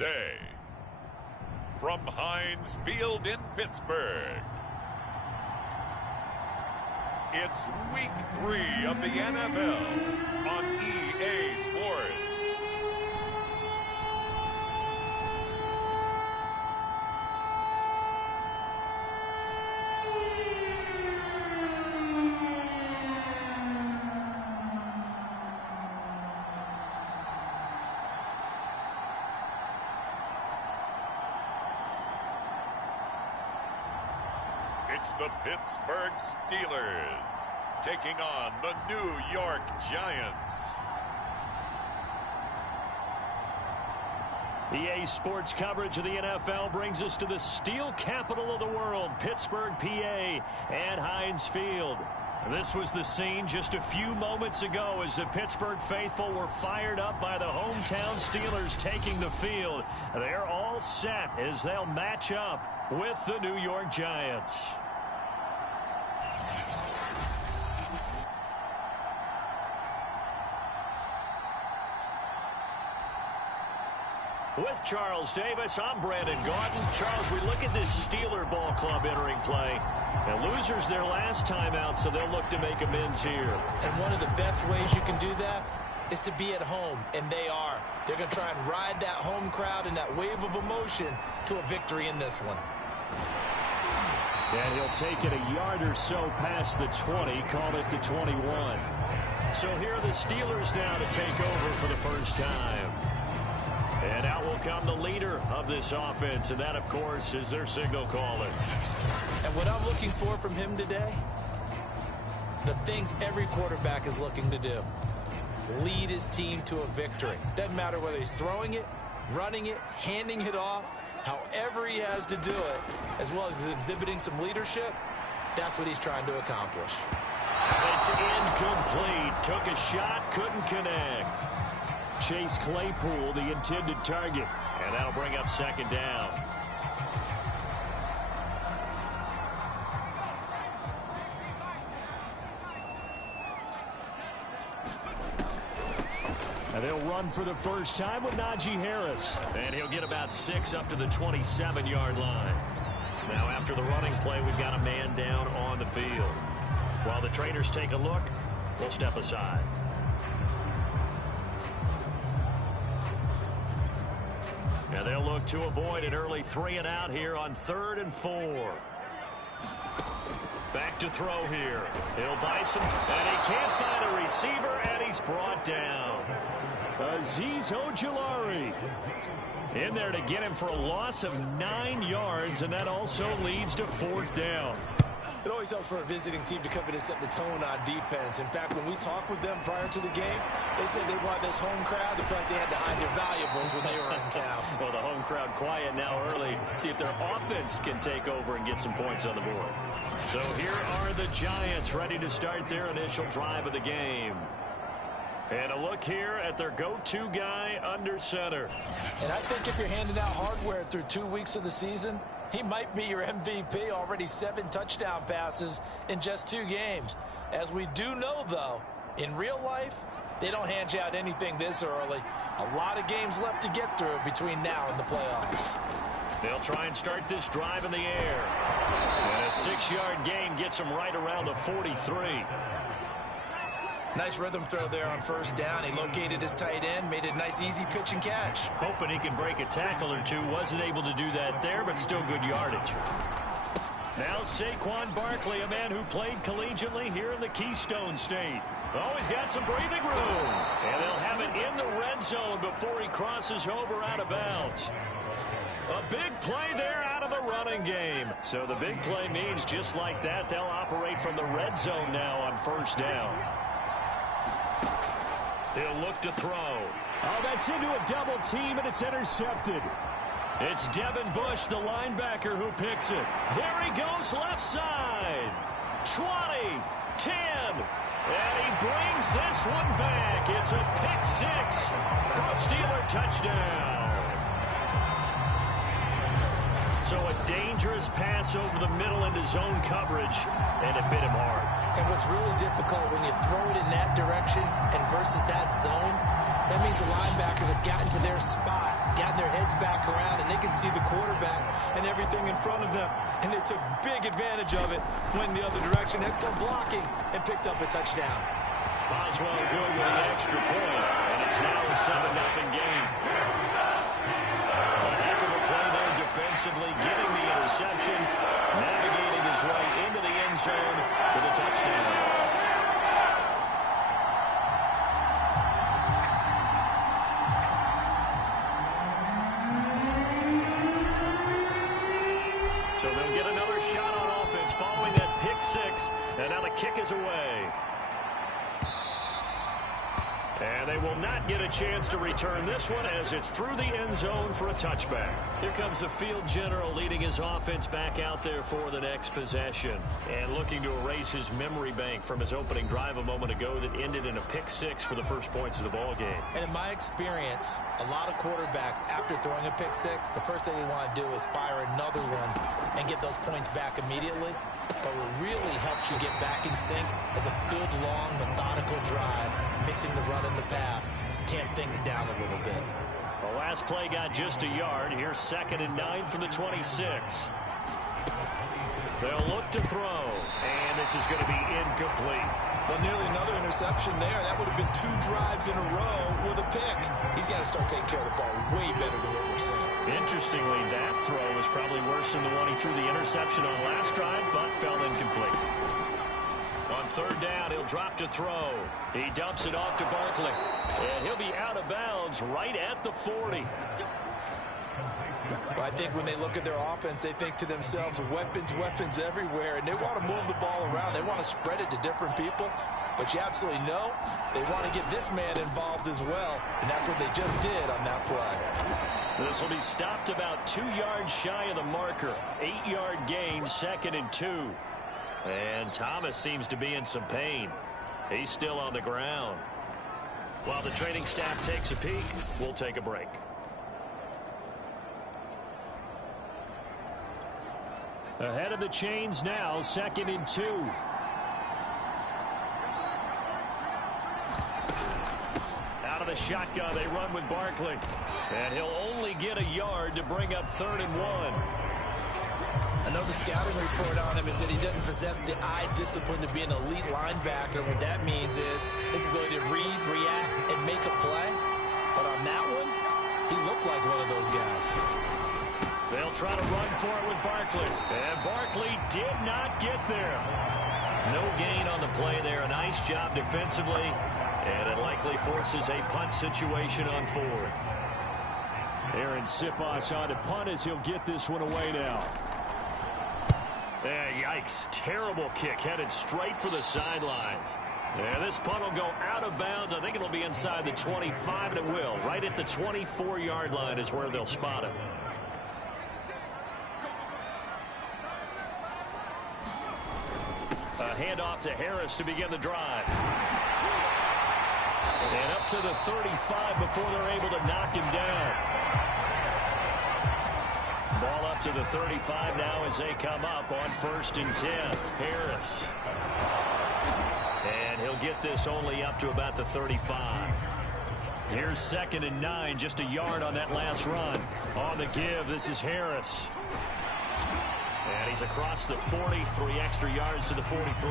today. From Heinz Field in Pittsburgh, it's Week 3 of the NFL on EA Sports. It's the Pittsburgh Steelers taking on the New York Giants. EA Sports coverage of the NFL brings us to the steel capital of the world, Pittsburgh, PA, and Heinz Field. This was the scene just a few moments ago as the Pittsburgh faithful were fired up by the hometown Steelers taking the field. They're all set as they'll match up with the New York Giants. With Charles Davis, I'm Brandon Gordon. Charles, we look at this Steeler ball club entering play. And losers their last time out, so they'll look to make amends here. And one of the best ways you can do that is to be at home, and they are. They're going to try and ride that home crowd and that wave of emotion to a victory in this one. And he'll take it a yard or so past the 20, call it the 21. So here are the Steelers now to take over for the first time. And out will come the leader of this offense, and that, of course, is their signal caller. And what I'm looking for from him today, the things every quarterback is looking to do. Lead his team to a victory. Doesn't matter whether he's throwing it, running it, handing it off, however he has to do it, as well as exhibiting some leadership, that's what he's trying to accomplish. It's incomplete. Took a shot, couldn't connect. Chase Claypool, the intended target, and that'll bring up second down. And they'll run for the first time with Najee Harris. And he'll get about 6 up to the 27-yard line. Now after the running play, we've got a man down on the field. While the trainers take a look, we'll step aside. And they'll look to avoid an early 3-and-out here on 3rd and 4. Back to throw here. He'll buy some, and he can't find a receiver, and he's brought down. Azeez Ojulari in there to get him for a loss of 9 yards, and that also leads to 4th down. It always helps for a visiting team to come in and set the tone on defense. In fact, when we talked with them prior to the game, they said they wanted this home crowd to feel like they had to hide their valuables when they were in town. Well, the home crowd quiet now early. See if their offense can take over and get some points on the board. So here are the Giants ready to start their initial drive of the game. And a look here at their go-to guy under center. And I think if you're handing out hardware through 2 weeks of the season, he might be your MVP. Already 7 touchdown passes in just 2 games. As we do know, though, in real life, they don't hand you out anything this early. A lot of games left to get through between now and the playoffs. They'll try and start this drive in the air. And a 6-yard gain gets them right around the 43. Nice rhythm throw there on 1st down. He located his tight end, made a nice easy pitch and catch. Hoping he can break a tackle or two. Wasn't able to do that there, but still good yardage. Now Saquon Barkley, a man who played collegiately here in the Keystone State. Oh, he's got some breathing room. And they'll have it in the red zone before he crosses over out of bounds. A big play there out of the running game. So the big play means just like that, they'll operate from the red zone now on 1st down. He'll look to throw. Oh, that's into a double team, and it's intercepted. It's Devin Bush, the linebacker, who picks it. There he goes, left side. 20, 10, and he brings this one back. It's a pick 6 for a Steeler touchdown. So a dangerous pass over the middle into zone coverage, and it bit him hard. And what's really difficult when you throw it in that direction and versus that zone, that means the linebackers have gotten to their spot gotten their heads back around, and they can see the quarterback and everything in front of them. And they took big advantage of it, went the other direction, excellent blocking, and picked up a touchdown. Boswell good with an extra point, and it's now a 7-0 game. A heck of a play there defensively, getting the interception, navigating his way into the end zone for the touchdown. So they'll get another shot on offense following that pick six. And now the kick is away. And they will not get a chance to return this one as it's through the end zone for a touchback. Here comes the field general leading his offense back out there for the next possession. And looking to erase his memory bank from his opening drive a moment ago that ended in a pick six for the first points of the ball game. And in my experience, a lot of quarterbacks, after throwing a pick six, the first thing they want to do is fire another one and get those points back immediately. But what really helps you get back in sync is a good, long, methodical drive, mixing the run and the pass, tamp things down a little bit. The last play got just a yard. Here's 2nd and 9 from the 26. They'll look to throw, and this is going to be incomplete. Well, nearly another interception there. That would have been 2 drives in a row with a pick. He's got to start taking care of the ball way better than what we're seeing. Interestingly, that throw was probably worse than the one he threw the interception on last drive, but fell incomplete. On 3rd down, he'll drop to throw. He dumps it off to Barkley, and he'll be out of bounds right at the 40. Well, I think when they look at their offense, they think to themselves, weapons, weapons everywhere, and they want to move the ball around. They want to spread it to different people, but you absolutely know they want to get this man involved as well, and that's what they just did on that play. This will be stopped about 2 yards shy of the marker. 8-yard gain, 2nd and 2. And Thomas seems to be in some pain. He's still on the ground. While the training staff takes a peek, we'll take a break. Ahead of the chains now, 2nd and 2. Out of the shotgun, they run with Barkley. And he'll only get a yard to bring up 3rd and 1. I know the scouting report on him is that he doesn't possess the eye discipline to be an elite linebacker. What that means is his ability to read, react, and make a play. But on that one, he looked like one of those guys. They'll try to run for it with Barkley. And Barkley did not get there. No gain on the play there. A nice job defensively. And it likely forces a punt situation on 4th. Aaron Siposs on to punt as he'll get this one away now. Yikes. Terrible kick headed straight for the sidelines. And this punt will go out of bounds. I think it'll be inside the 25, and it will. Right at the 24-yard line is where they'll spot it. A handoff to Harris to begin the drive. And up to the 35 before they're able to knock him down. Ball up to the 35 now as they come up on 1st and 10. Harris. And he'll get this only up to about the 35. Here's 2nd and 9, just a yard on that last run. On the give, this is Harris. And he's across the 40, 3 extra yards to the 43.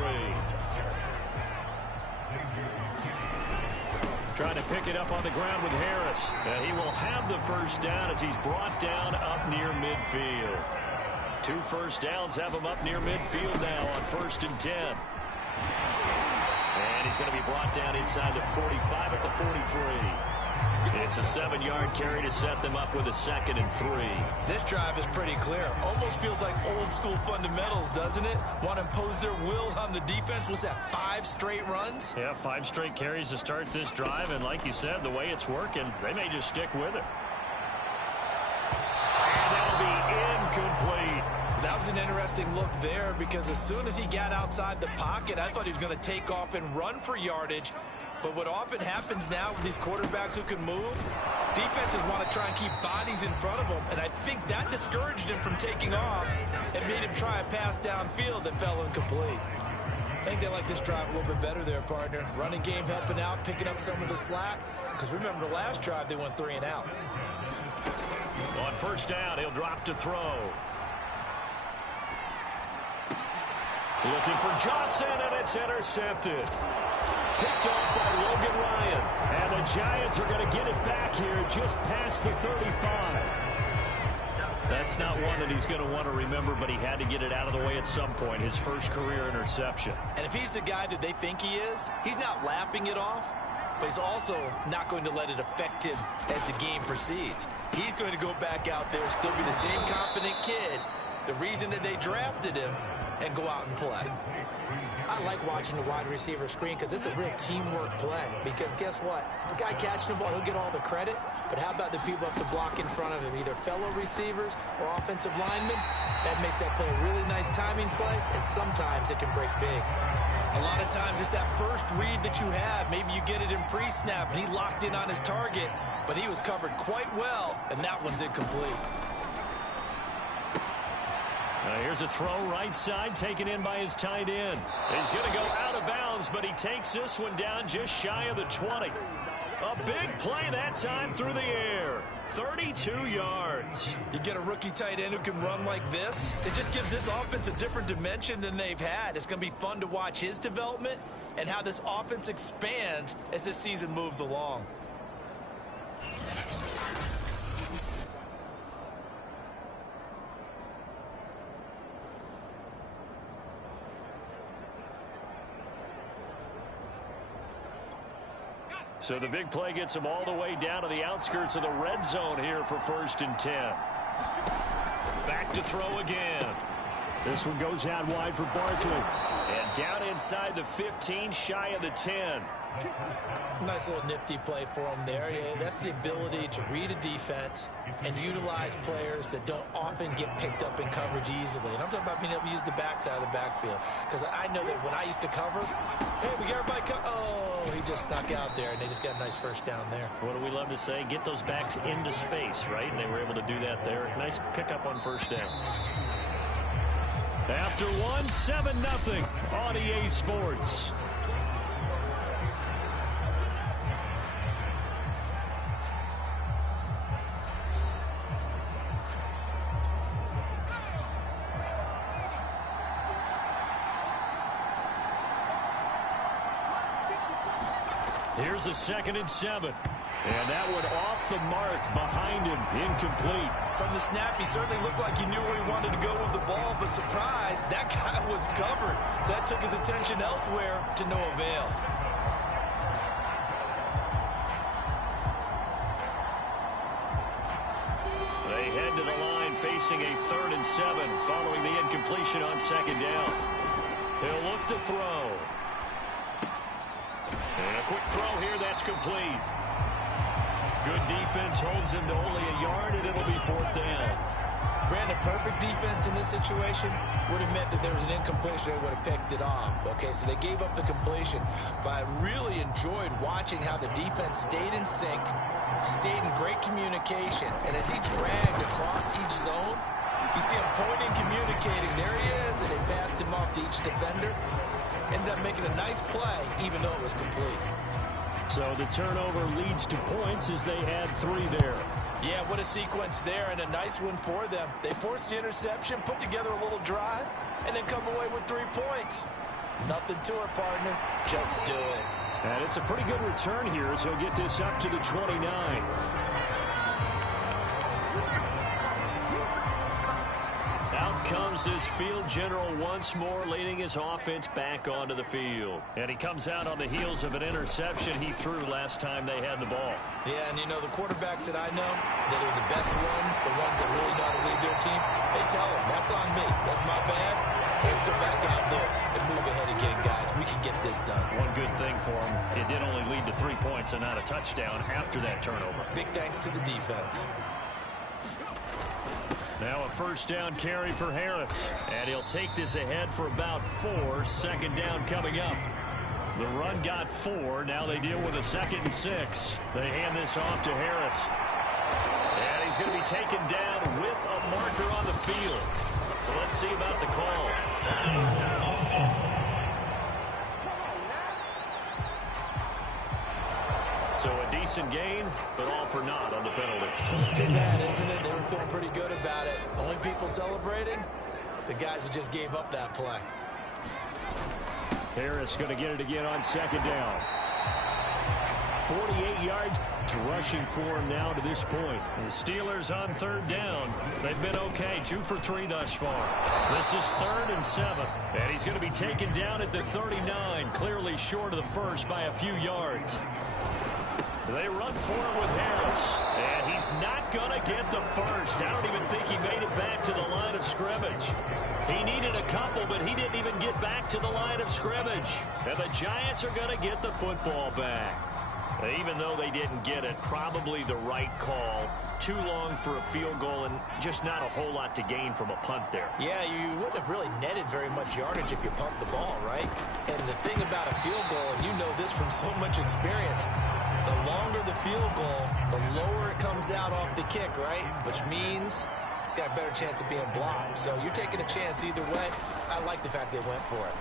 Trying to pick it up on the ground with Harris. And he will have the 1st down as he's brought down up near midfield. 2 first downs have him up near midfield now on 1st and 10. And he's going to be brought down inside the 45 at the 43. It's a 7-yard carry to set them up with a 2nd and 3. This drive is pretty clear. Almost feels like old school fundamentals, doesn't it? Want to impose their will on the defense. Was that 5 straight runs? Yeah, 5 straight carries to start this drive. And like you said, the way it's working, they may just stick with it. And that'll be incomplete. That was an interesting look there because as soon as he got outside the pocket, I thought he was going to take off and run for yardage. But what often happens now with these quarterbacks who can move, defenses want to try and keep bodies in front of them. And I think that discouraged him from taking off and made him try a pass downfield that fell incomplete. I think they like this drive a little bit better there, partner. Running game helping out, picking up some of the slack. Because remember the last drive, they went 3 and out. On first down, he'll drop to throw. Looking for Johnson, and it's intercepted. Picked off by Logan Ryan. And the Giants are going to get it back here just past the 35. That's not one that he's going to want to remember, but he had to get it out of the way at some point, his first career interception. And if he's the guy that they think he is, he's not laughing it off, but he's also not going to let it affect him as the game proceeds. He's going to go back out there, still be the same confident kid, the reason that they drafted him, and go out and play. I like watching the wide receiver screen because it's a real teamwork play. Because guess what? The guy catching the ball, he'll get all the credit. But how about the people up to block in front of him, either fellow receivers or offensive linemen? That makes that play a really nice timing play, and sometimes it can break big. A lot of times it's that first read that you have. Maybe you get it in pre-snap, and he locked in on his target, but he was covered quite well, and that one's incomplete. Here's a throw right side, taken in by his tight end. He's going to go out of bounds, but he takes this one down just shy of the 20. A big play that time through the air. 32 yards. You get a rookie tight end who can run like this, it just gives this offense a different dimension than they've had. It's going to be fun to watch his development and how this offense expands as this season moves along. So the big play gets him all the way down to the outskirts of the red zone here for 1st and 10. Back to throw again. This one goes out wide for Barkley. And down inside the 15, shy of the 10. Nice little nifty play for him there. Yeah, that's the ability to read a defense and utilize players that don't often get picked up in coverage easily. And I'm talking about being able to use the backside of the backfield. Because I know that when I used to cover, hey, we got everybody oh, he just snuck out there, and they just got a nice first down there. What do we love to say? Get those backs into space, right? And they were able to do that there. Nice pickup on first down. After one, 7-0 on EA Sports. Here's a 2nd and 7. And that one off the mark behind him, incomplete. From the snap, he certainly looked like he knew where he wanted to go with the ball, but surprise, that guy was covered. So that took his attention elsewhere to no avail. They head to the line facing a 3rd and 7 following the incompletion on 2nd down. He'll look to throw. And a quick throw here, that's complete. Good defense holds him to only a yard, and it'll be 4th down. Brandon, perfect defense in this situation would have meant that there was an incompletion. They would have picked it off. Okay, so they gave up the completion. But I really enjoyed watching how the defense stayed in sync, stayed in great communication. And as he dragged across each zone, you see him pointing, communicating. There he is, and they passed him off to each defender. Ended up making a nice play, even though it was complete. So the turnover leads to points as they had 3 there. Yeah, what a sequence there, and a nice one for them. They forced the interception, put together a little drive, and then come away with 3 points. Nothing to it, partner. Just do it. And it's a pretty good return here as he'll get this up to the 29. Out comes this field general once more, leading his offense back onto the field. And he comes out on the heels of an interception he threw last time they had the ball. Yeah, and you know, the quarterbacks that I know that are the best ones, the ones that really know how to lead their team, they tell them, that's on me. That's my bad. Let's go back out there and move ahead again, guys. We can get this done. One good thing for him, it did only lead to 3 points and not a touchdown after that turnover. Big thanks to the defense. Now a first down carry for Harris. And he'll take this ahead for about 4. 2nd down coming up. The run got 4. Now they deal with a 2nd and 6. They hand this off to Harris. And he's going to be taken down with a marker on the field. So let's see about the call. So a decent gain, but all for naught on the penalty. It's too bad, isn't it? They were feeling pretty good about it. Only people celebrating, the guys who just gave up that play. Harris going to get it again on second down. 48 yards rushing for him now to this point. The Steelers on third down. They've been okay, 2 for 3 thus far. This is 3rd and 7. And he's going to be taken down at the 39, clearly short of the first by a few yards. They run forward with Harris, and he's not going to get the first. I don't even think he made it back to the line of scrimmage. He needed a couple, but he didn't even get back to the line of scrimmage. And the Giants are going to get the football back. Even though they didn't get it, probably the right call. Too long for a field goal and just not a whole lot to gain from a punt there. Yeah, you wouldn't have really netted very much yardage if you pumped the ball, right? And the thing about a field goal, and you know this from so much experience, the longer the field goal, the lower it comes out off the kick, right? Which means it's got a better chance of being blocked. So you're taking a chance either way. I like the fact they went for it.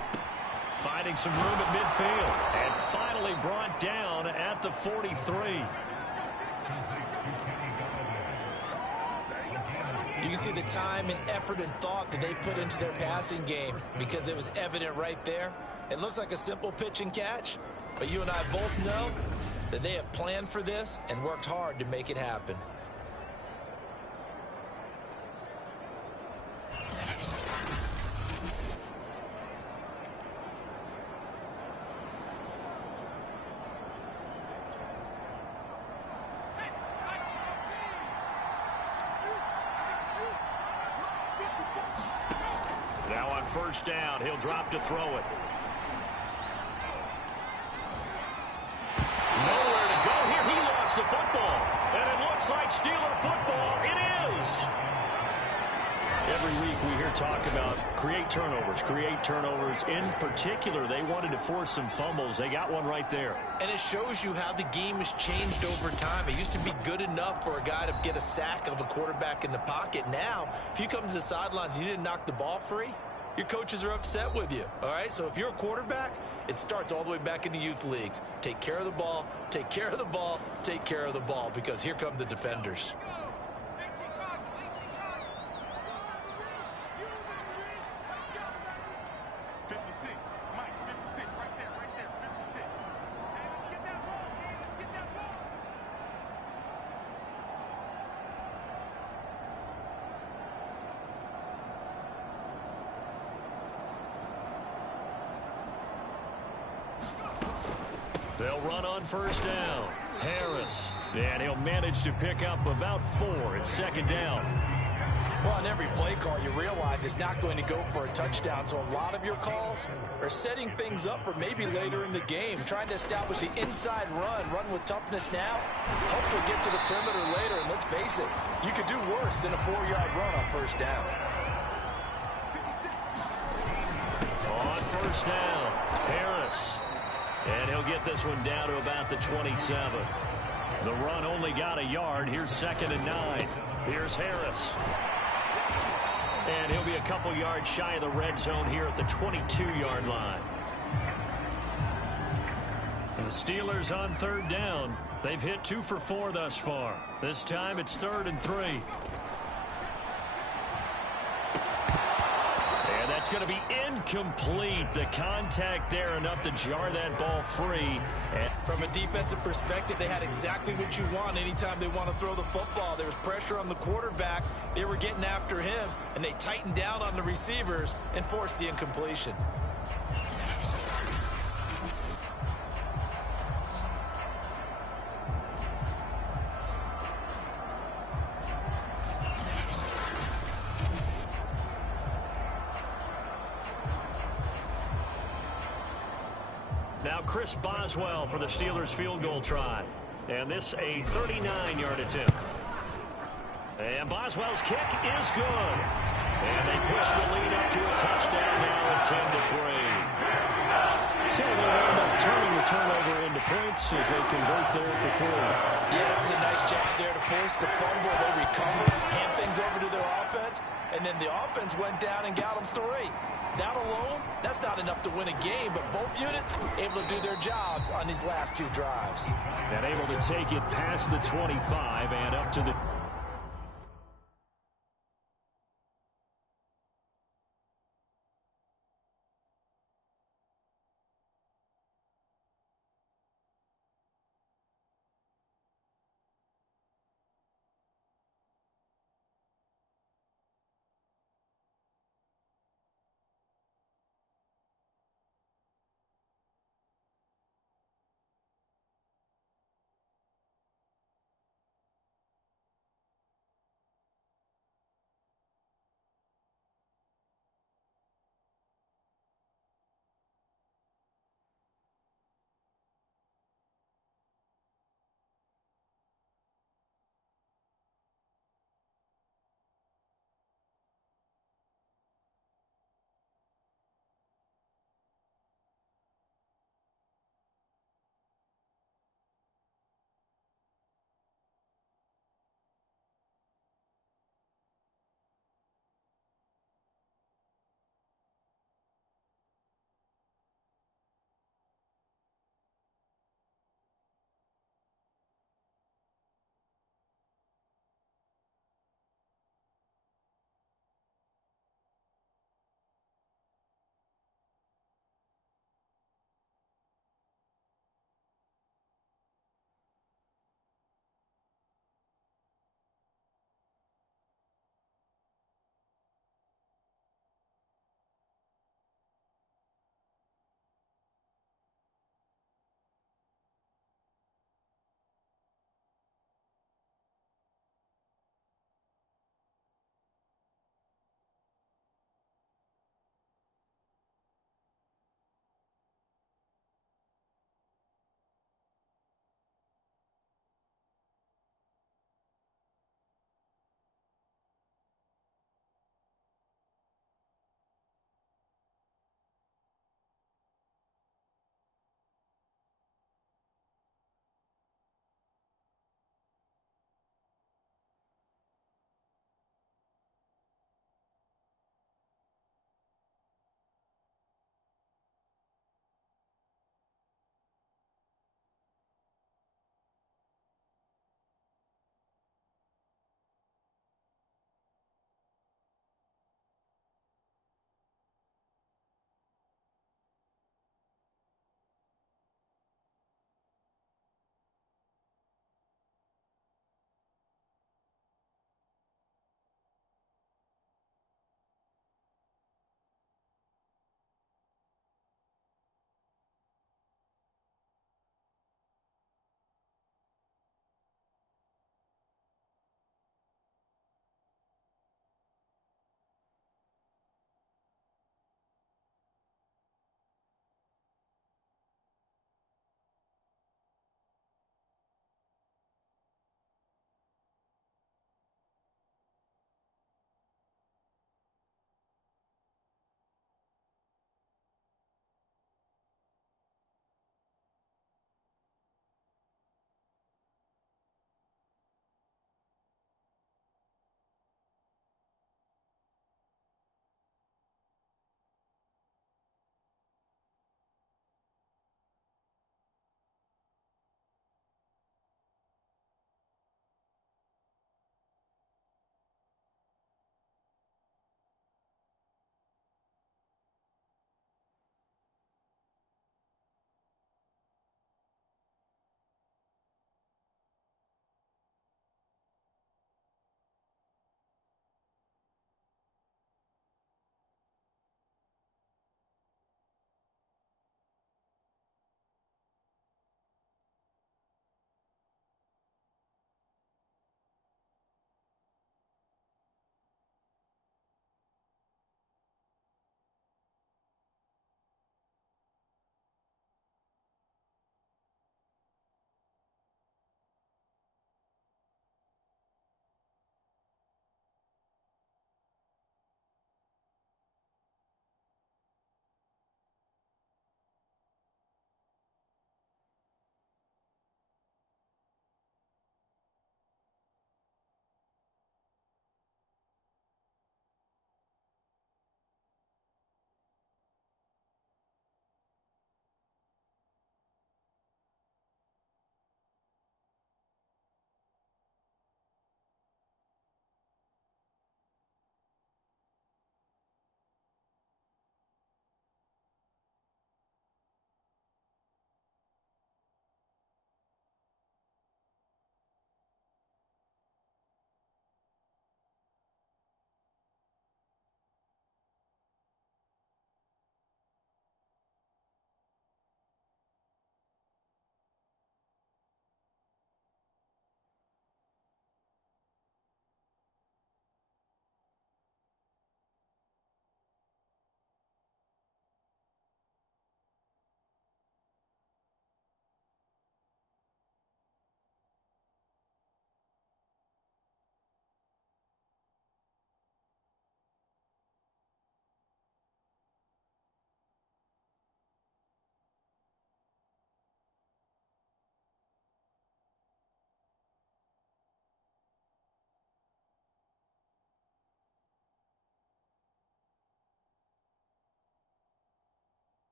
Finding some room at midfield and finally brought down at the 43. You can see the time and effort and thought that they put into their passing game because it was evident right there. It looks like a simple pitch and catch, but you and I both know that they have planned for this and worked hard to make it happen. Now on first down, he'll drop to throw it. Nowhere to go here. He lost the football. And it looks like Steeler football. It is. Every week we hear talk about create turnovers. In particular, they wanted to force some fumbles. They got one right there. And it shows you how the game has changed over time. It used to be good enough for a guy to get a sack of a quarterback in the pocket. Now, if you come to the sidelines and you didn't knock the ball free, your coaches are upset with you. All right, so if you're a quarterback, it starts all the way back in the youth leagues. Take care of the ball, take care of the ball, take care of the ball, because here come the defenders. They'll run on first down. Harris. And he'll manage to pick up about 4 at second down. Well, on every play call, you realize it's not going to go for a touchdown. So a lot of your calls are setting things up for maybe later in the game, trying to establish the inside run with toughness now. Hopefully get to the perimeter later. And let's face it, you could do worse than a 4-yard run on first down. On first down, Harris. And he'll get this one down to about the 27. The run only got a yard. Here's 2nd and 9. Here's Harris. And he'll be a couple yards shy of the red zone here at the 22-yard line. And the Steelers on third down. They've hit 2 for 4 thus far. This time it's 3rd and 3. It's going to be incomplete. The contact there enough to jar that ball free. And from a defensive perspective, they had exactly what you want anytime they want to throw the football. There was pressure on the quarterback. They were getting after him, and they tightened down on the receivers and forced the incompletion. Now Chris Boswell for the Steelers field goal try. And this a 39-yard attempt. And Boswell's kick is good. And they push the lead up to a touchdown now at 10-3. So they'll end up turning the turnover into points as they convert there for 3. Yeah, that was a nice job there to force the fumble. They recovered, hand things over to their offense, and then the offense went down and got them 3. That alone, that's not enough to win a game, but both units able to do their jobs on these last 2 drives. And able to take it past the 25 and up to the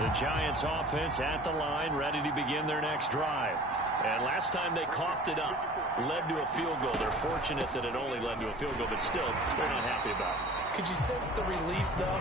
The Giants offense at the line, ready to begin their next drive. And last time they coughed it up, led to a field goal. They're fortunate that it only led to a field goal, but still, they're not happy about it. Could you sense the relief, though,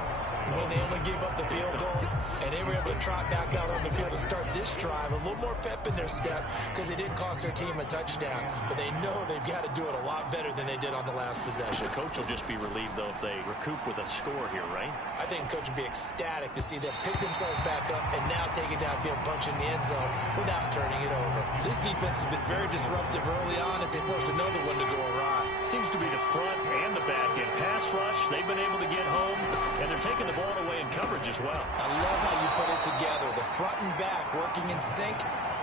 when they only gave up the field goal and they were able to trot back out on the field and start this drive? A little more pep in their step because they didn't cost their team a touchdown, but they know they've got to do it a lot better than they did on the last possession. The coach will just be relieved, though, if they recoup with a score here, right? I think the coach would be ecstatic to see them pick themselves back up and now take it downfield, punch in the end zone without turning it over. This defense has been very disruptive early on as they force another one to go awry. Seems to be the front and the back end. Pass rush, they've been able to get home, and they're taking the ball away in coverage as well. I love how you put it together. The front and back working in sync,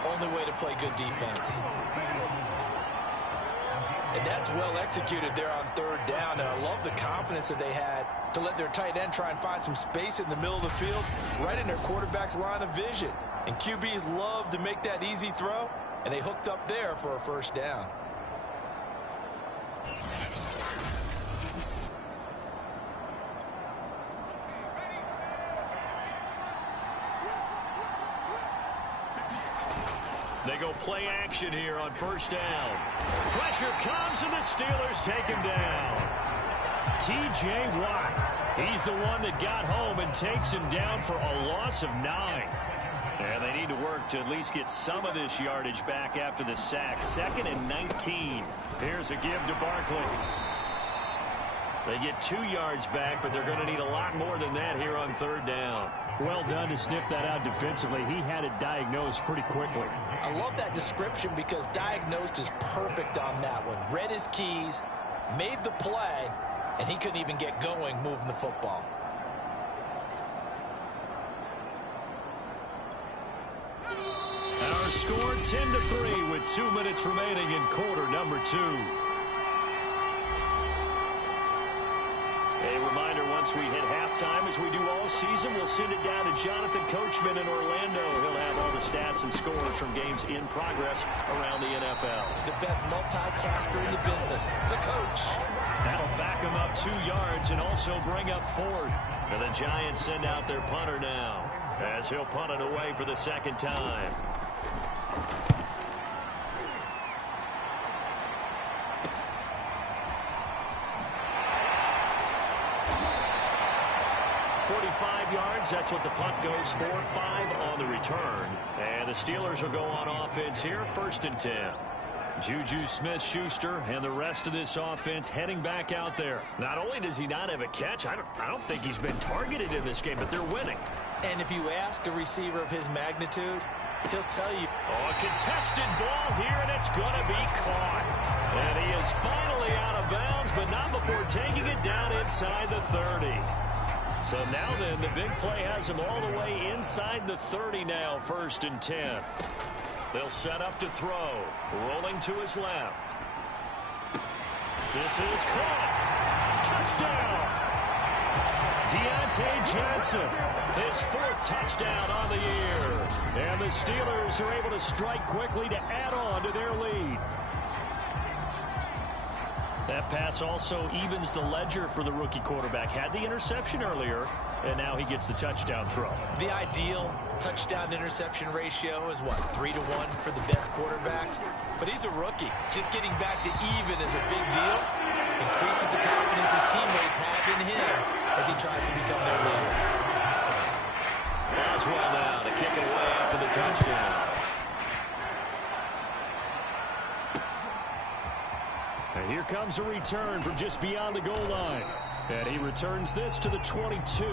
only way to play good defense. And that's well executed there on third down. And I love the confidence that they had to let their tight end try and find some space in the middle of the field, right in their quarterback's line of vision. And QBs love to make that easy throw, and they hooked up there for a first down. They go play action here on first down. Pressure comes, and the Steelers take him down. T.J. Watt, he's the one that got home and takes him down for a loss of 9. And they need to work to at least get some of this yardage back after the sack. 2nd and 19. Here's a give to Barkley. They get 2 yards back, but they're going to need a lot more than that here on third down. Well done to sniff that out defensively. He had it diagnosed pretty quickly. I love that description because diagnosed is perfect on that one. Read his keys, made the play, and he couldn't even get going moving the football. Our score 10-3 with 2 minutes remaining in quarter number 2. A reminder, once we hit halftime, as we do all season, we'll send it down to Jonathan Coachman in Orlando. He'll have all the stats and scores from games in progress around the NFL. The best multitasker in the business, the coach. That'll back him up 2 yards and also bring up 4th. And the Giants send out their punter now, as he'll punt it away for the second time. Yards, that's what the punt goes for. 5 on the return. And the Steelers will go on offense here, 1st and 10. Juju Smith-Schuster and the rest of this offense heading back out there. Not only does he not have a catch, I don't think he's been targeted in this game, but they're winning. And if you ask a receiver of his magnitude, he'll tell you. Oh, a contested ball here, and it's going to be caught. And he is finally out of bounds, but not before taking it down inside the 30. So now then, the big play has him all the way inside the 30 now, 1st and 10. They'll set up to throw. Rolling to his left. This is caught. Touchdown. Deontay Johnson, his 4th touchdown on the year. And the Steelers are able to strike quickly to add on to their lead. That pass also evens the ledger for the rookie quarterback. Had the interception earlier, and now he gets the touchdown throw. The ideal touchdown-interception ratio is, what, 3-1 for the best quarterbacks? But he's a rookie. Just getting back to even is a big deal. Increases the confidence his teammates have in him as he tries to become their leader. Boswell now to kick it away after the touchdown. And here comes a return from just beyond the goal line. And he returns this to the 22.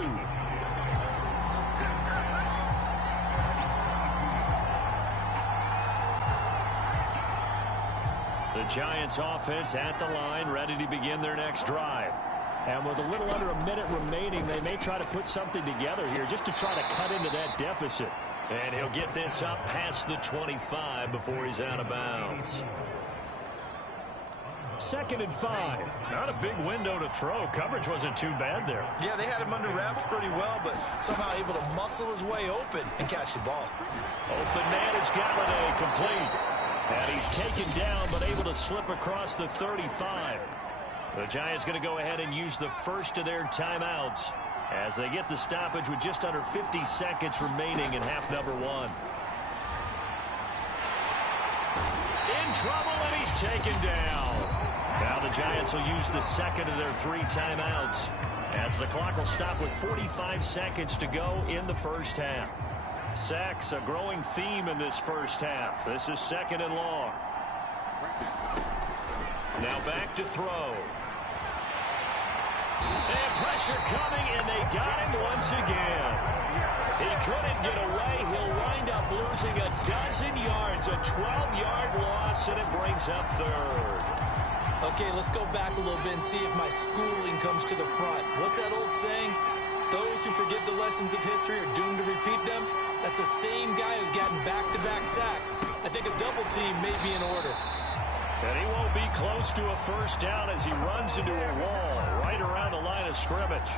The Giants offense at the line, ready to begin their next drive. And with a little under a minute remaining, they may try to put something together here just to try to cut into that deficit. And he'll get this up past the 25 before he's out of bounds. 2nd and 5. Not a big window to throw. Coverage wasn't too bad there. Yeah, they had him under wraps pretty well, but somehow able to muscle his way open and catch the ball. Open man is Galladay, complete. And he's taken down, but able to slip across the 35. The Giants going to go ahead and use the first of their timeouts. as they get the stoppage with just under 50 seconds remaining in half number one. In trouble, and he's taken down. Now the Giants will use the second of their 3 timeouts, as the clock will stop with 45 seconds to go in the first half. Sacks, a growing theme in this first half. This is second and long. Now back to throw. And pressure coming, and they got him once again. He couldn't get away. He'll wind up losing a dozen yards, a 12-yard loss, and it brings up third. Okay, let's go back a little bit and see if my schooling comes to the front. What's that old saying? Those who forget the lessons of history are doomed to repeat them. That's the same guy who's gotten back-to-back sacks. I think a double team may be in order. And he won't be close to a first down as he runs into a wall right around the line of scrimmage.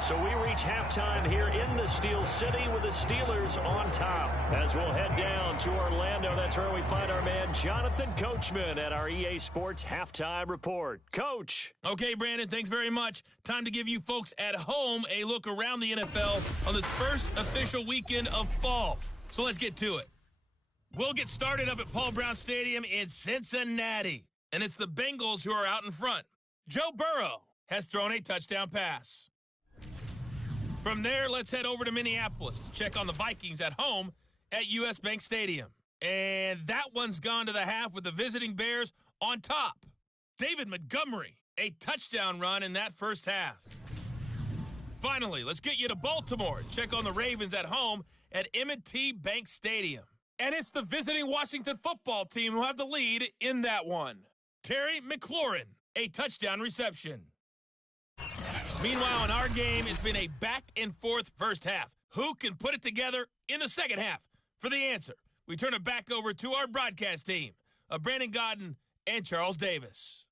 So we reach halftime here in the Steel City with the Steelers on top. As we'll head down to Orlando, that's where we find our man Jonathan Coachman at our EA Sports Halftime Report. Coach. Okay, Brandon, thanks very much. Time to give you folks at home a look around the NFL on this first official weekend of fall. So let's get to it. We'll get started up at Paul Brown Stadium in Cincinnati. And it's the Bengals who are out in front. Joe Burrow has thrown a touchdown pass. From there, let's head over to Minneapolis to check on the Vikings at home at US Bank Stadium. And that one's gone to the half with the visiting Bears on top. David Montgomery, a touchdown run in that first half. Finally, let's get you to Baltimore and check on the Ravens at home at M&T Bank Stadium. And it's the visiting Washington football team who have the lead in that one. Terry McLaurin, a touchdown reception. Meanwhile, in our game, it's been a back-and-forth first half. Who can put it together in the second half? For the answer, we turn it back over to our broadcast team of Brandon Godden and Charles Davis.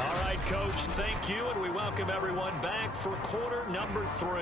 All right, Coach, thank you, and we welcome everyone back for quarter number 3.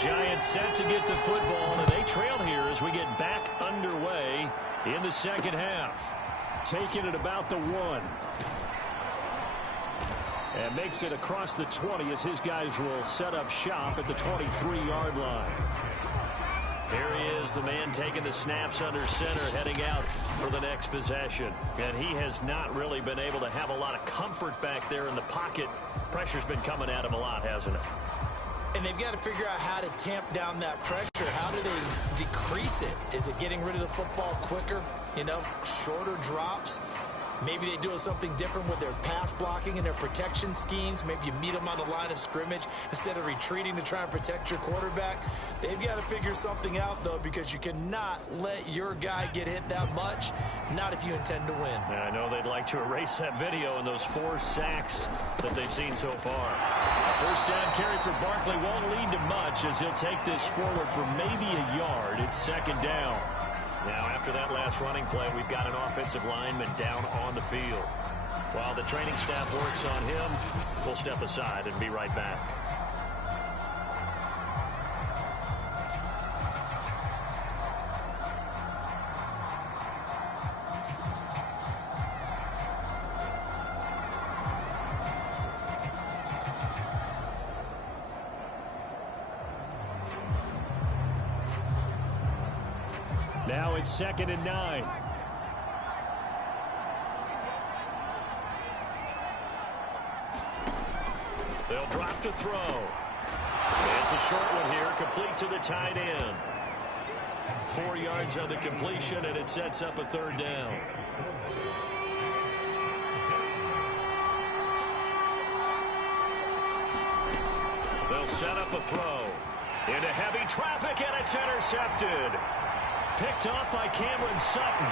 Giants set to get the football, and they trail here as we get back underway in the second half. Taking it about the 1. And makes it across the 20 as his guys will set up shop at the 23-yard line. Here he is, the man taking the snaps under center, heading out for the next possession. And he has not really been able to have a lot of comfort back there in the pocket. Pressure's been coming at him a lot, hasn't it? And they've got to figure out how to tamp down that pressure. How do they decrease it? Is it getting rid of the football quicker? You know, shorter drops? Maybe they do something different with their pass blocking and their protection schemes. Maybe you meet them on the line of scrimmage instead of retreating to try and protect your quarterback. They've got to figure something out, though, because you cannot let your guy get hit that much, not if you intend to win. And I know they'd like to erase that video and those 4 sacks that they've seen so far. A first down carry for Barkley won't lead to much as he'll take this forward for maybe a yard. It's second down. Now, after that last running play, we've got an offensive lineman down on the field. While the training staff works on him, we'll step aside and be right back. Now it's 2nd and 9. They'll drop to throw. It's a short one here, complete to the tight end. 4 yards on the completion, and it sets up a third down. They'll set up a throw. Into heavy traffic, and it's intercepted. Picked off by Cameron Sutton.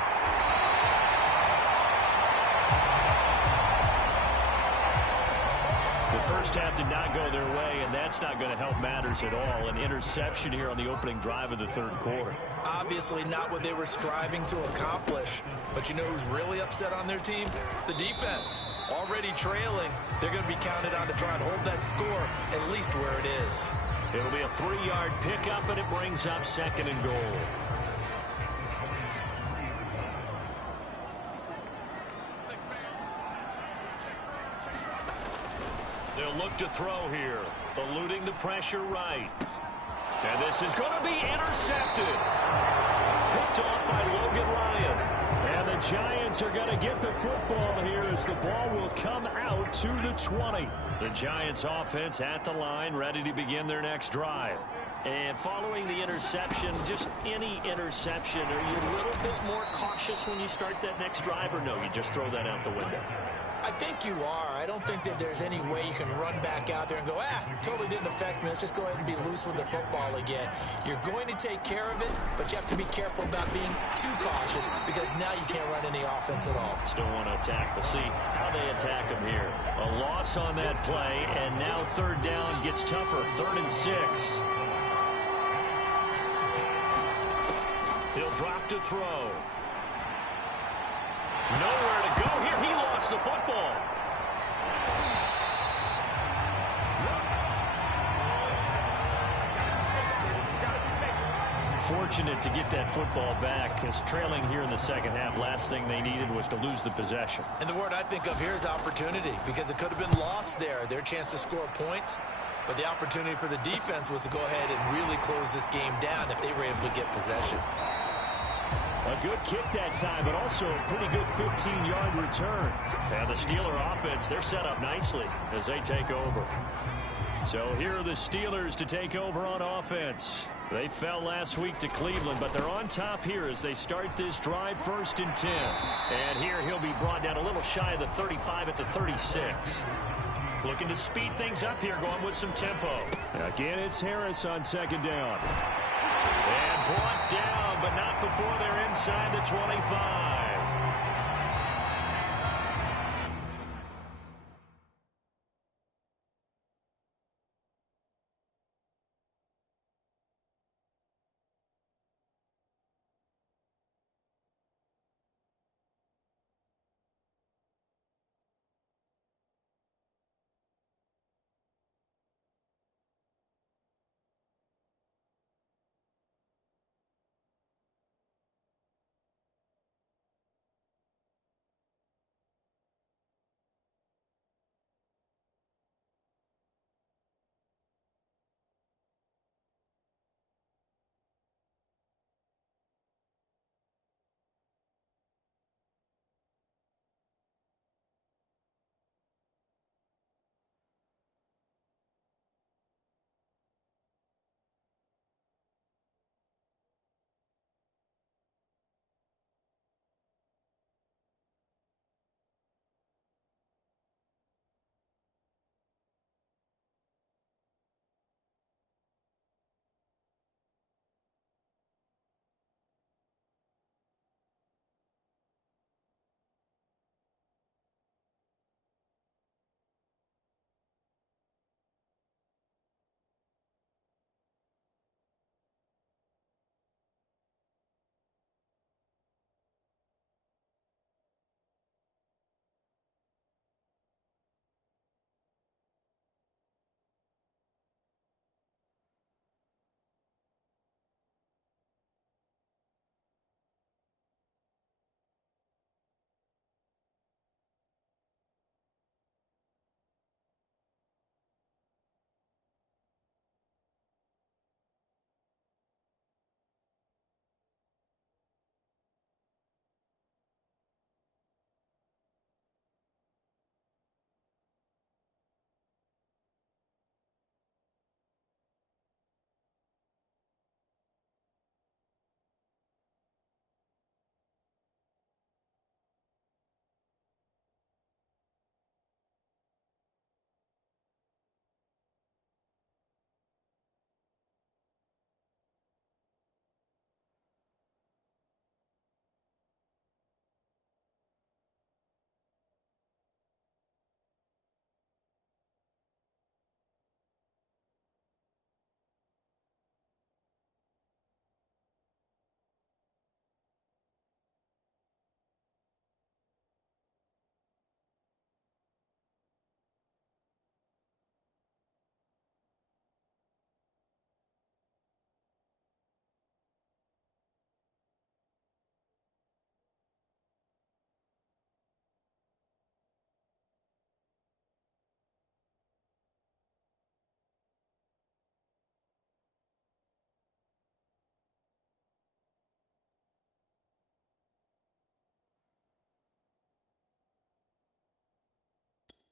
The first half did not go their way, and that's not going to help matters at all. An interception here on the opening drive of the third quarter. Obviously not what they were striving to accomplish. But you know who's really upset on their team? The defense. Already trailing. They're going to be counted on to try and hold that score at least where it is. It'll be a 3-yard pickup, and it brings up 2nd and goal. They'll look to throw here, eluding the pressure right. And this is going to be intercepted. Picked off by Logan Ryan. And the Giants are going to get the football here as the ball will come out to the 20. The Giants offense at the line, ready to begin their next drive. And following the interception, just any interception, are you a little bit more cautious when you start that next drive, or no, you just throw that out the window? I think you are. I don't think that there's any way you can run back out there and go, totally didn't affect me. Let's just go ahead and be loose with the football again. You're going to take care of it, but you have to be careful about being too cautious because now you can't run any offense at all. Still want to attack. We'll see how they attack him here. A loss on that play, and now third down gets tougher. 3rd and 6. He'll drop to throw. Nowhere to go here. He lost the football. Fortunate to get that football back, as trailing here in the second half. Last thing they needed was to lose the possession. And the word I think of here is opportunity, because it could have been lost there. Their chance to score points. But the opportunity for the defense was to go ahead and really close this game down if they were able to get possession. A good kick that time, but also a pretty good 15-yard return. And the Steeler offense, they're set up nicely as they take over. So here are the Steelers to take over on offense. They fell last week to Cleveland, but they're on top here as they start this drive. 1st and 10. And here he'll be brought down a little shy of the 35 at the 36. Looking to speed things up here, going with some tempo. Again, it's Harris on 2nd down. And brought down, but not before they're inside the 25.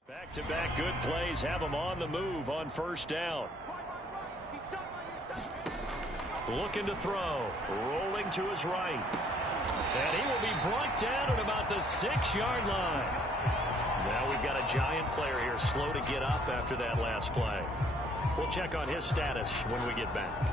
Back-to-back good plays have him on the move on first down. Looking to throw. Rolling to his right. And he will be brought down at about the 6-yard line. Now we've got a Giant player here slow to get up after that last play. We'll check on his status when we get back.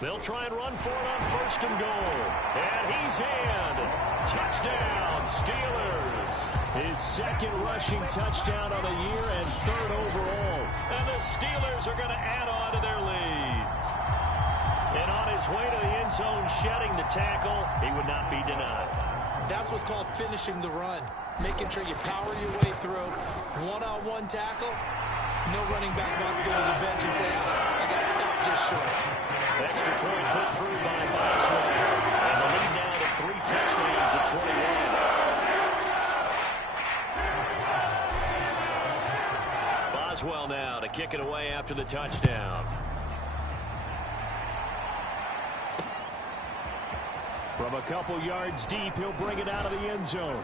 They'll try and run for it on first and goal. And he's in. Touchdown, Steelers. His second rushing touchdown of the year and third overall. And the Steelers are going to add on to their lead. And on his way to the end zone, shedding the tackle, he would not be denied. That's what's called finishing the run. Making sure you power your way through. One-on-one tackle. No running back wants to go to the bench and say, I got stopped just short. Extra point put through by Boswell. And the lead now to 3 touchdowns at 21. Boswell now to kick it away after the touchdown. From a couple yards deep, he'll bring it out of the end zone.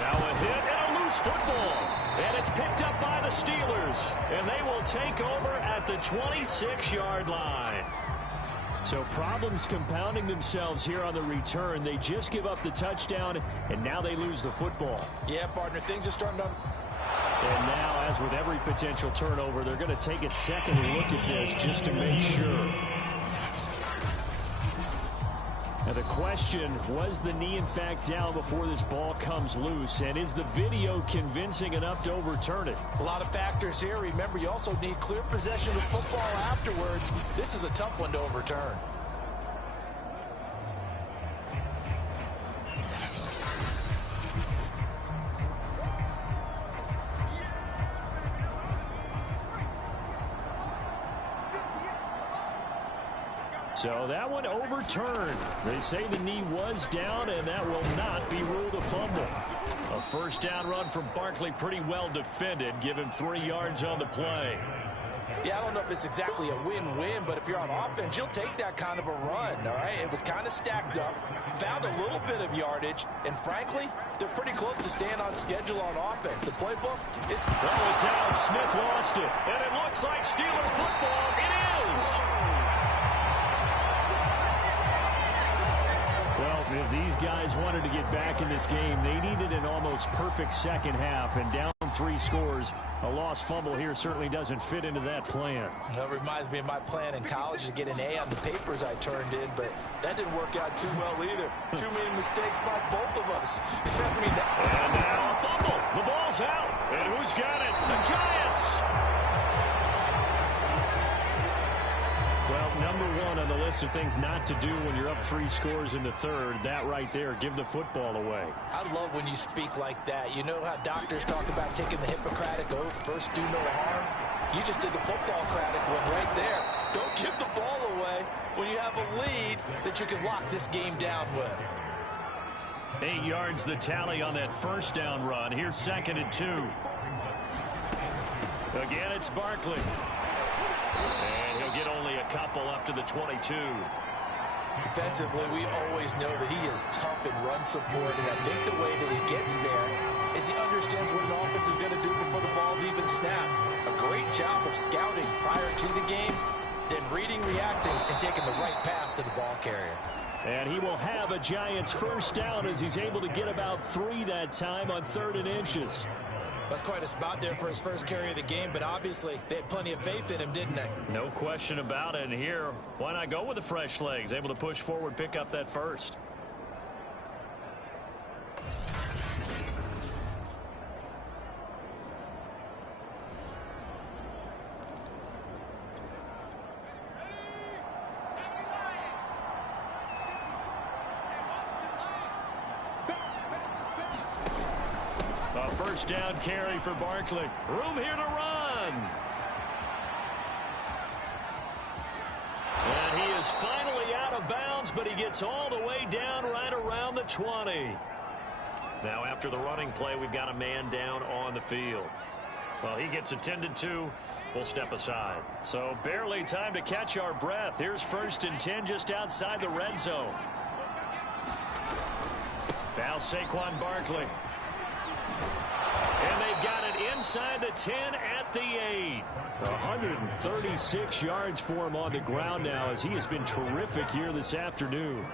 Now a hit and a loose football. And it's picked up by the Steelers. And they will take over at the 26-yard line. So problems compounding themselves here on the return. They just give up the touchdown, and now they lose the football. Yeah, partner, things are starting to... And now, as with every potential turnover, they're going to take a second look at this just to make sure. Now the question, was the knee in fact down before this ball comes loose? And is the video convincing enough to overturn it? A lot of factors here. Remember, you also need clear possession of football afterwards. This is a tough one to overturn. So that one overturned. They say the knee was down, and that will not be ruled a fumble. A first down run from Barkley, pretty well defended. Give him 3 yards on the play. Yeah, I don't know if it's exactly a win-win, but if you're on offense, you'll take that kind of a run, all right? It was kind of stacked up, found a little bit of yardage, and frankly, they're pretty close to staying on schedule on offense. The playbook is... Oh, it's out. Smith lost it, and it looks like Steeler football. It is! Well, if these guys wanted to get back in this game, they needed an almost perfect second half, and down 3 scores. A lost fumble here certainly doesn't fit into that plan. That reminds me of my plan in college to get an A on the papers I turned in, but that didn't work out too well either. Too many mistakes by both of us. And now a fumble. The ball's out. And who's got it? The Giants. Well, number 1 on the list of things not to do when you're up 3 scores in the third, that right there, give the football away. I love when you speak like that. You know how doctors talk about taking the Hippocratic oath, first do no harm? You just did the football-cratic one right there. Don't give the ball away when you have a lead that you can lock this game down with. 8 yards the tally on that first down run. Here's 2nd and 2. Again, it's Barkley. And he'll get only a couple up to the 22. Defensively, we always know that he is tough in run support, and I think the way that he gets there is he understands what an offense is going to do before the ball's even snapped. A great job of scouting prior to the game, then reading, reacting, and taking the right path to the ball carrier. And he will have a Giants first down as he's able to get about 3 that time on 3rd and inches. That's quite a spot there for his first carry of the game, but obviously they had plenty of faith in him, didn't they? No question about it. And here, why not go with the fresh legs? Able to push forward, pick up that first. A first down carry for Barkley. Room here to run. And he is finally out of bounds, but he gets all the way down right around the 20. Now after the running play, we've got a man down on the field. Well, he gets attended to. We'll step aside. So barely time to catch our breath. Here's 1st and 10 just outside the red zone. Now Saquon Barkley. And they've got it inside the 10 at the 8. 136 yards for him on the ground now as he has been terrific here this afternoon.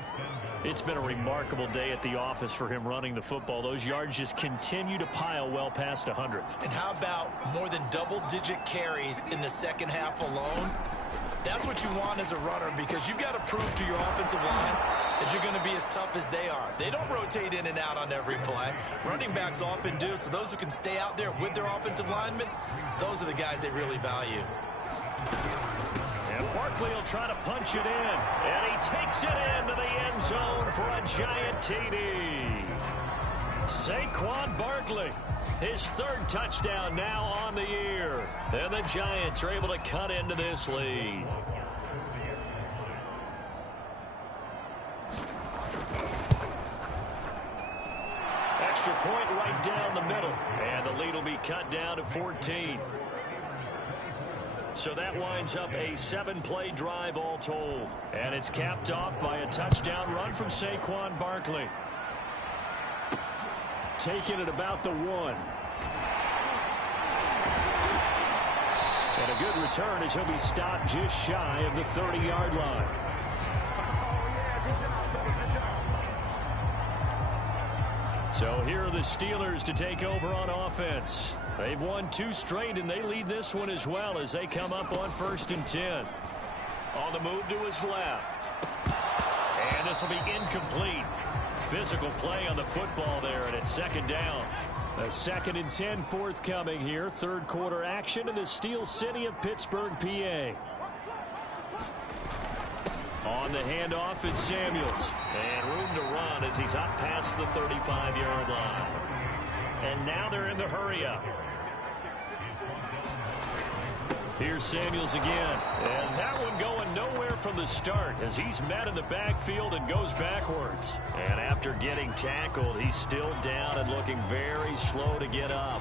It's been a remarkable day at the office for him running the football. Those yards just continue to pile well past 100. And how about more than double-digit carries in the second half alone? That's what you want as a runner because you've got to prove to your offensive line that you're going to be as tough as they are. They don't rotate in and out on every play. Running backs often do, so those who can stay out there with their offensive linemen, those are the guys they really value. And Barkley will try to punch it in. And he takes it into the end zone for a giant TD. Saquon Barkley, his 3rd touchdown now on the year. And the Giants are able to cut into this lead. Extra point right down the middle. And the lead will be cut down to 14. So that winds up a 7-play drive all told. And it's capped off by a touchdown run from Saquon Barkley. Taking it about the 1. And a good return as he'll be stopped just shy of the 30-yard line. So here are the Steelers to take over on offense. They've won 2 straight, and they lead this one as well as they come up on 1st and 10. On the move to his left. And this will be incomplete. Physical play on the football there, and it's 2nd down. A 2nd and 10 forthcoming here. 3rd quarter action in the Steel City of Pittsburgh, PA. On the handoff, it's Samuels. And room to run as he's up past the 35-yard line. And now they're in the hurry-up. Here's Samuels again. And that one going nowhere from the start as he's met in the backfield and goes backwards. And after getting tackled, he's still down and looking very slow to get up.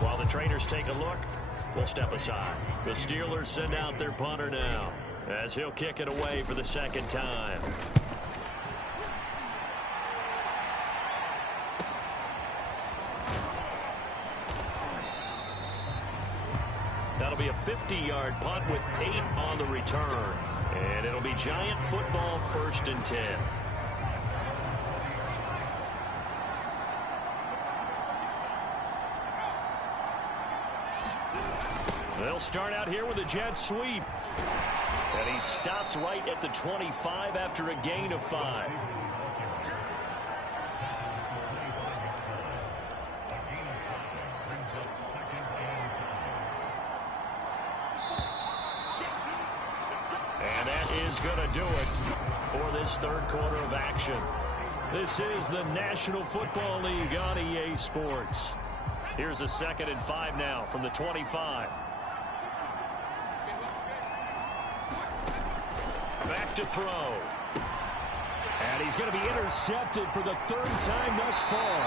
While the trainers take a look, we'll step aside. The Steelers send out their punter now as he'll kick it away for the 2nd time. That'll be a 50-yard punt with 8 on the return. And it'll be Giant football 1st and 10. They'll start out here with a jet sweep. And he stopped right at the 25 after a gain of 5. And that is going to do it for this 3rd quarter of action. This is the National Football League on EA Sports. Here's a 2nd and 5 now from the 25. Back to throw. And he's going to be intercepted for the 3rd time thus far.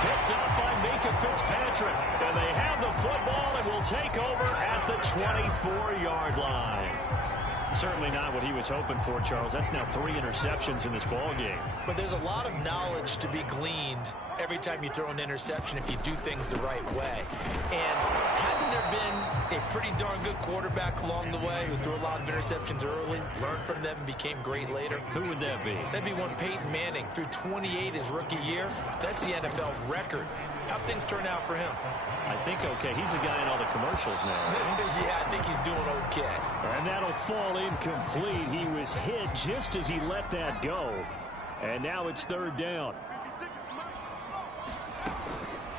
Picked up by Minka Fitzpatrick. And they have the football and will take over at the 24-yard line. Certainly not what he was hoping for, Charles. That's now 3 interceptions in this ball game. But there's a lot of knowledge to be gleaned every time you throw an interception if you do things the right way. And hasn't there been a pretty darn good quarterback along the way who threw a lot of interceptions early, learned from them, and became great later? Who would that be? That'd be one Peyton Manning. Threw 28 his rookie year. That's the NFL record. How'd things turn out for him? I think okay. He's the guy in all the commercials now. Yeah, I think he's doing okay. And that'll fall incomplete. He was hit just as he let that go. And now it's 3rd down.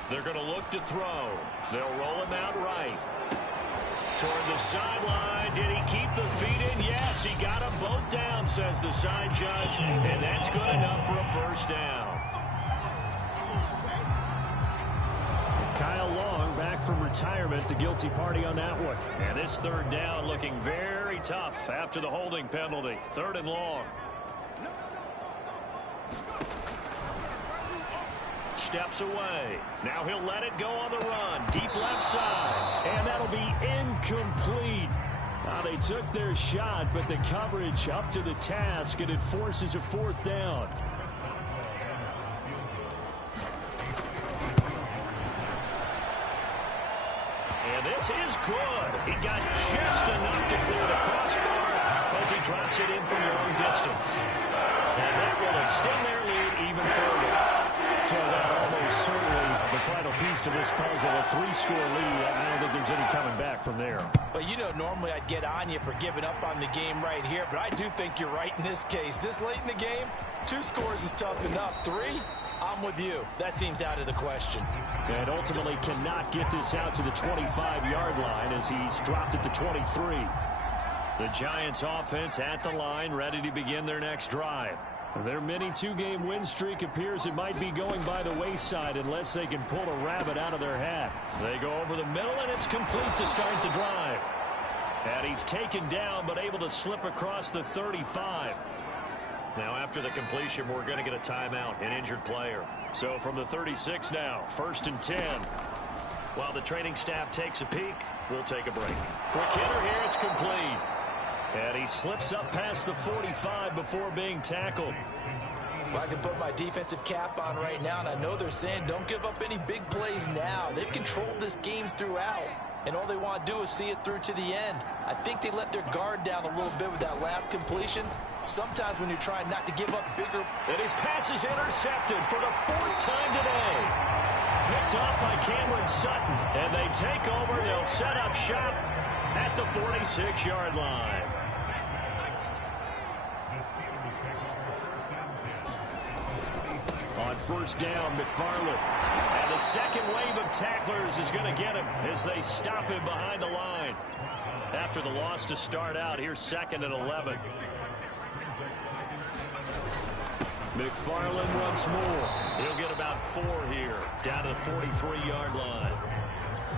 They're going to look to throw. They'll roll him out right. Toward the sideline. Did he keep the feet in? Yes, he got them both down, says the side judge. And that's good enough for a 1st down. from retirement, the guilty party on that one. And this third down looking very tough after the holding penalty. 3rd and long. Steps away. Now he'll let it go on the run. Deep left side. And that'll be incomplete. Now they took their shot, but the coverage up to the task, and it forces a 4th down. And this is good. He got just enough to clear the crossbar as he drops it in from long distance. And that will extend their lead even further. So that almost certainly the final piece to this puzzle, a 3-score lead. I don't think there's any coming back from there. Well, you know, normally I'd get on you for giving up on the game right here, but I do think you're right in this case. This late in the game, 2 scores is tough enough. 3, I'm with you. That seems out of the question. And ultimately cannot get this out to the 25-yard line as he's dropped it to 23. The Giants offense at the line, ready to begin their next drive. Their mini 2-game win streak appears it might be going by the wayside unless they can pull a rabbit out of their hat. They go over the middle, and it's complete to start the drive. And he's taken down, but able to slip across the 35. Now, after the completion, we're going to get a timeout, an injured player. So from the 36 now, 1st and 10. While the training staff takes a peek, we'll take a break. Quick hitter here, it's complete. And he slips up past the 45 before being tackled. Well, I can put my defensive cap on right now, and I know they're saying don't give up any big plays now. They've controlled this game throughout, and all they want to do is see it through to the end. I think they let their guard down a little bit with that last completion. Sometimes when you're trying not to give up bigger... And his pass is intercepted for the 4th time today. Picked off by Cameron Sutton, and they take over. They'll set up shop at the 46-yard line. On 1st down, McFarland. And the second wave of tacklers is going to get him as they stop him behind the line. After the loss to start out, here's 2nd and 11. McFarland once more. He'll get about 4 here, down to the 43-yard line.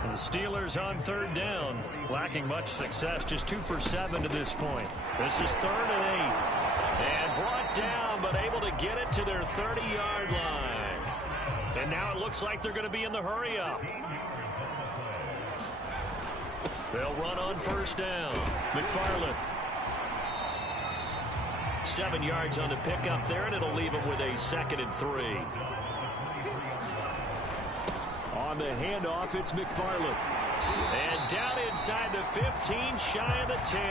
And the Steelers on 3rd down, lacking much success, just 2 for 7 to this point. This is 3rd and 8. And brought down, but able to get it to their 30-yard line. And now it looks like they're going to be in the hurry-up. They'll run on 1st down. McFarland. 7 yards on the pickup there, and it'll leave him with a 2nd and 3. On the handoff, it's McFarland. And down inside the 15, shy of the 10.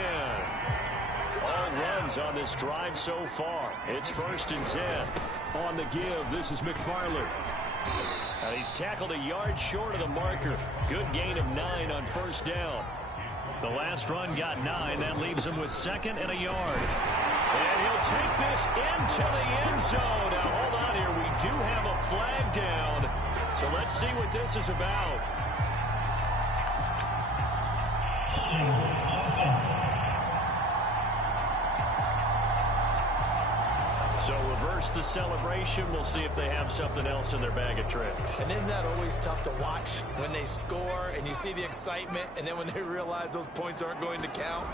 All runs on this drive so far. It's 1st and 10. On the give, this is McFarland. He's tackled a yard short of the marker. Good gain of 9 on 1st down. The last run got 9. That leaves him with 2nd and a yard. And he'll take this into the end zone. Now, hold on here. We do have a flag down. So let's see what this is about. So reverse the celebration. We'll see if they have something else in their bag of tricks. And isn't that always tough to watch when they score and you see the excitement, and then when they realize those points aren't going to count?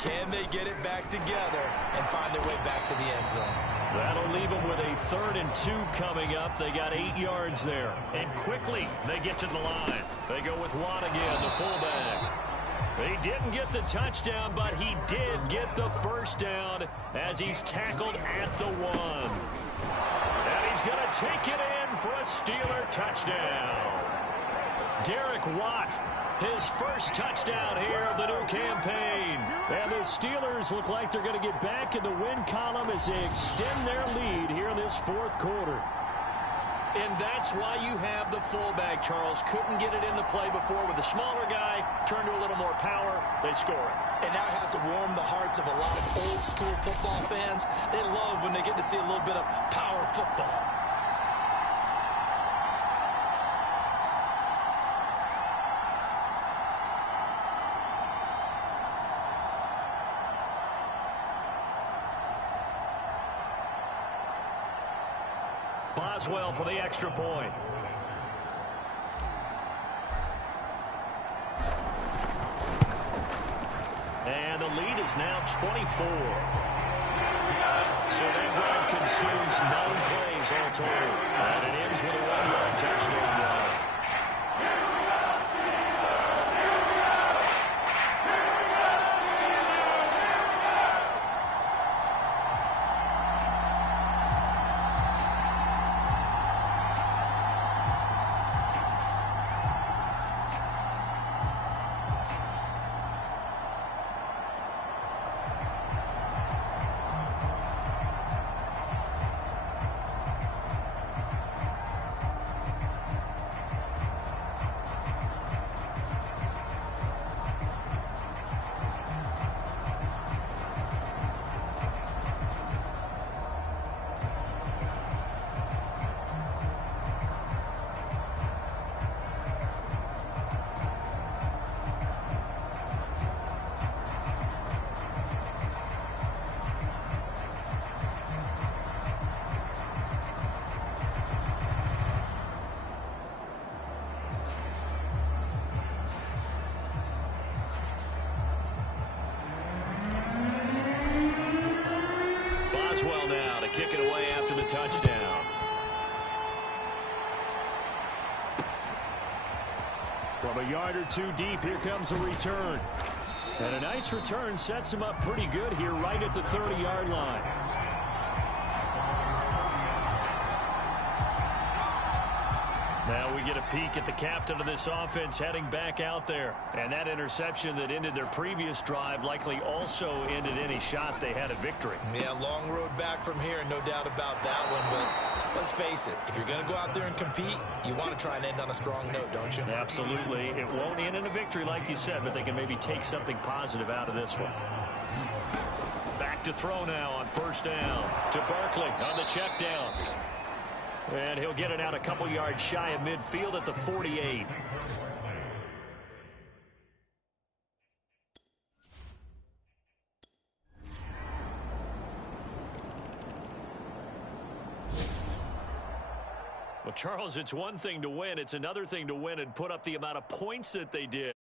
Can they get it back together and find their way back to the end zone? That'll leave them with a 3rd and 2 coming up. They got 8 yards there. And quickly they get to the line. They go with Watt again, the fullback. He didn't get the touchdown, but he did get the 1st down as he's tackled at the 1. And he's going to take it in for a Steeler touchdown. Derek Watt, his 1st touchdown here of the new campaign. And the Steelers look like they're going to get back in the win column as they extend their lead here in this 4th quarter. And that's why you have the fullback, Charles. Couldn't get it in the play before with the smaller guy. Turned to a little more power. They score it. And now it has to warm the hearts of a lot of old-school football fans. They love when they get to see a little bit of power football. Boswell for the extra point. the lead is now 24. So that drive consumes 9 plays all total. And it ends with a 1-yard touchdown run. Boswell now to kick it away after the touchdown. From a yard or two deep, here comes a return. And a nice return sets him up pretty good here right at the 30-yard line. Now we get a peek at the captain of this offense heading back out there. And that interception that ended their previous drive likely also ended any shot they had at victory. Yeah, long road back from here, no doubt about that one. But let's face it, if you're going to go out there and compete, you want to try and end on a strong note, don't you? Absolutely. It won't end in a victory like you said, but they can maybe take something positive out of this one. Back to throw now on first down to Barkley on the check down. And he'll get it out a couple yards shy of midfield at the 48. Well, Charles, it's one thing to win. It's another thing to win and put up the amount of points that they did.